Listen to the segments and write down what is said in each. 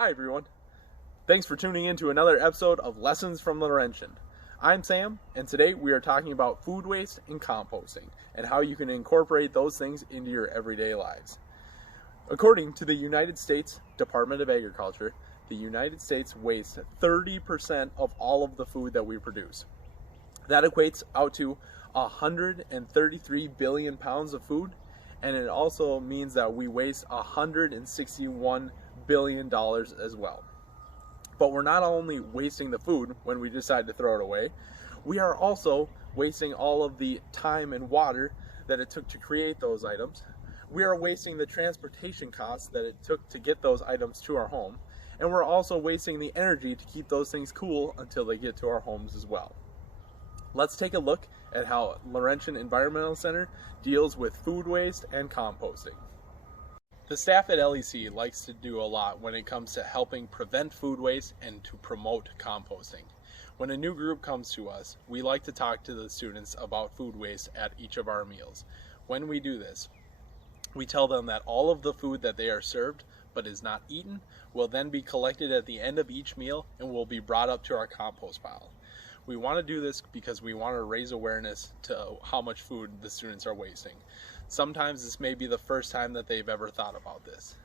Hi everyone. Thanks for tuning in to another episode of Lessons from Laurentian. I'm Sam, and today we are talking about food waste and composting, and how you can incorporate those things into your everyday lives. According to the United States Department of Agriculture, the United States wastes 30% of all of the food that we produce. That equates out to 133 billion pounds of food, and it also means that we waste $161 billion as well. But we're not only wasting the food when we decide to throw it away, we are also wasting all of the time and water that it took to create those items. We are wasting the transportation costs that it took to get those items to our home, and we're also wasting the energy to keep those things cool until they get to our homes as well. Let's take a look at how Laurentian Environmental Center deals with food waste and composting. The staff at LEC likes to do a lot when it comes to helping prevent food waste and to promote composting. When a new group comes to us, we like to talk to the students about food waste at each of our meals. When we do this, we tell them that all of the food that they are served but is not eaten will then be collected at the end of each meal and will be brought up to our compost pile. We want to do this because we want to raise awareness to how much food the students are wasting. Sometimes this may be the first time that they've ever thought about this.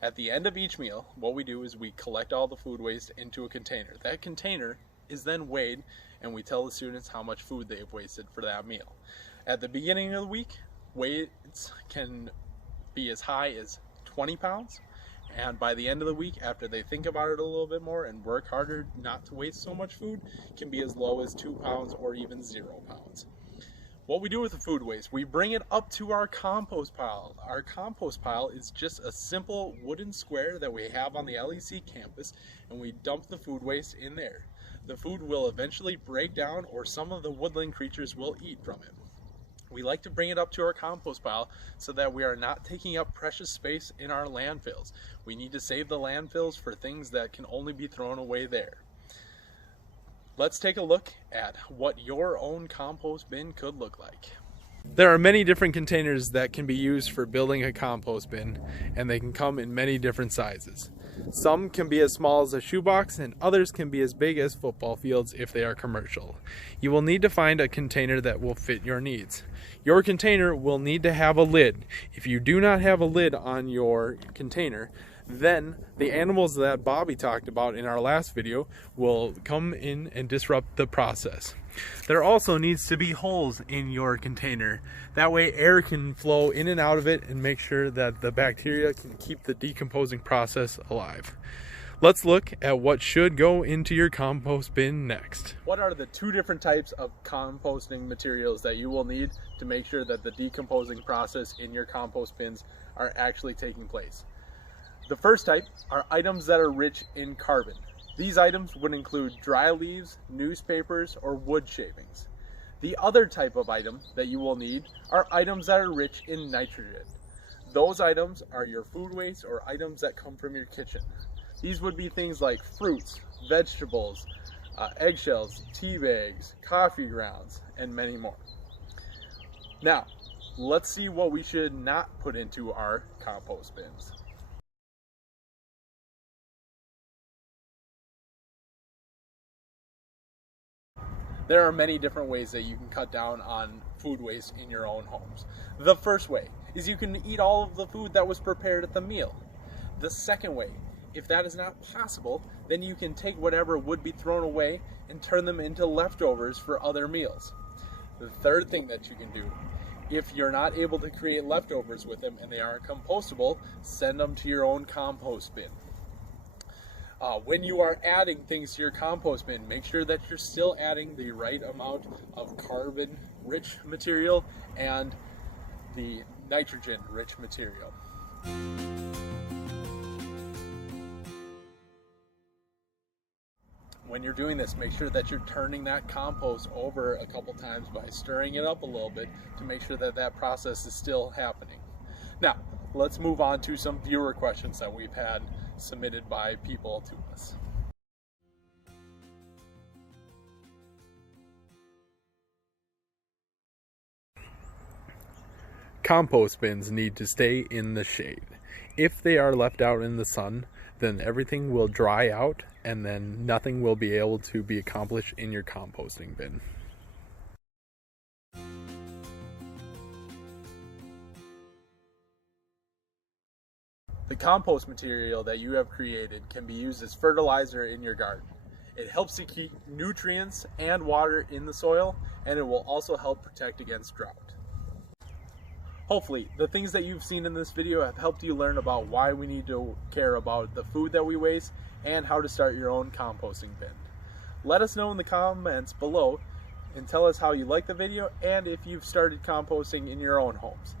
At the end of each meal, what we do is we collect all the food waste into a container. That container is then weighed, and we tell the students how much food they've wasted for that meal. At the beginning of the week, weights can be as high as 20 pounds. And by the end of the week, after they think about it a little bit more and work harder not to waste so much food, can be as low as 2 pounds or even 0 pounds. What we do with the food waste, we bring it up to our compost pile. Our compost pile is just a simple wooden square that we have on the LEC campus, and we dump the food waste in there. The food will eventually break down, or some of the woodland creatures will eat from it. We like to bring it up to our compost pile so that we are not taking up precious space in our landfills. We need to save the landfills for things that can only be thrown away there. Let's take a look at what your own compost bin could look like. There are many different containers that can be used for building a compost bin, and they can come in many different sizes. Some can be as small as a shoebox, and others can be as big as football fields if they are commercial. You will need to find a container that will fit your needs. Your container will need to have a lid. If you do not have a lid on your container, then the animals that Bobby talked about in our last video will come in and disrupt the process. There also needs to be holes in your container. That way air can flow in and out of it and make sure that the bacteria can keep the decomposing process alive. Let's look at what should go into your compost bin next. What are the two different types of composting materials that you will need to make sure that the decomposing process in your compost bins are actually taking place? The first type are items that are rich in carbon. These items would include dry leaves, newspapers, or wood shavings. The other type of item that you will need are items that are rich in nitrogen. Those items are your food waste or items that come from your kitchen. These would be things like fruits, vegetables, eggshells, tea bags, coffee grounds, and many more. Now, let's see what we should not put into our compost bins. There are many different ways that you can cut down on food waste in your own homes. The first way is you can eat all of the food that was prepared at the meal. The second way, if that is not possible, then you can take whatever would be thrown away and turn them into leftovers for other meals. The third thing that you can do, if you're not able to create leftovers with them and they aren't compostable, send them to your own compost bin. When you are adding things to your compost bin, make sure that you're still adding the right amount of carbon-rich material and the nitrogen-rich material. When you're doing this, make sure that you're turning that compost over a couple times by stirring it up a little bit to make sure that that process is still happening. Now, let's move on to some viewer questions that we've had submitted by people to us. Compost bins need to stay in the shade. If they are left out in the sun, then everything will dry out and then nothing will be able to be accomplished in your composting bin. The compost material that you have created can be used as fertilizer in your garden. It helps to keep nutrients and water in the soil, and it will also help protect against drought. Hopefully, the things that you've seen in this video have helped you learn about why we need to care about the food that we waste and how to start your own composting bin. Let us know in the comments below and tell us how you like the video and if you've started composting in your own homes.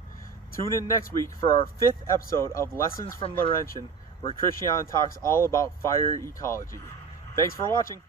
Tune in next week for our 5th episode of Lessons from Laurentian, where Christian talks all about fire ecology. Thanks for watching.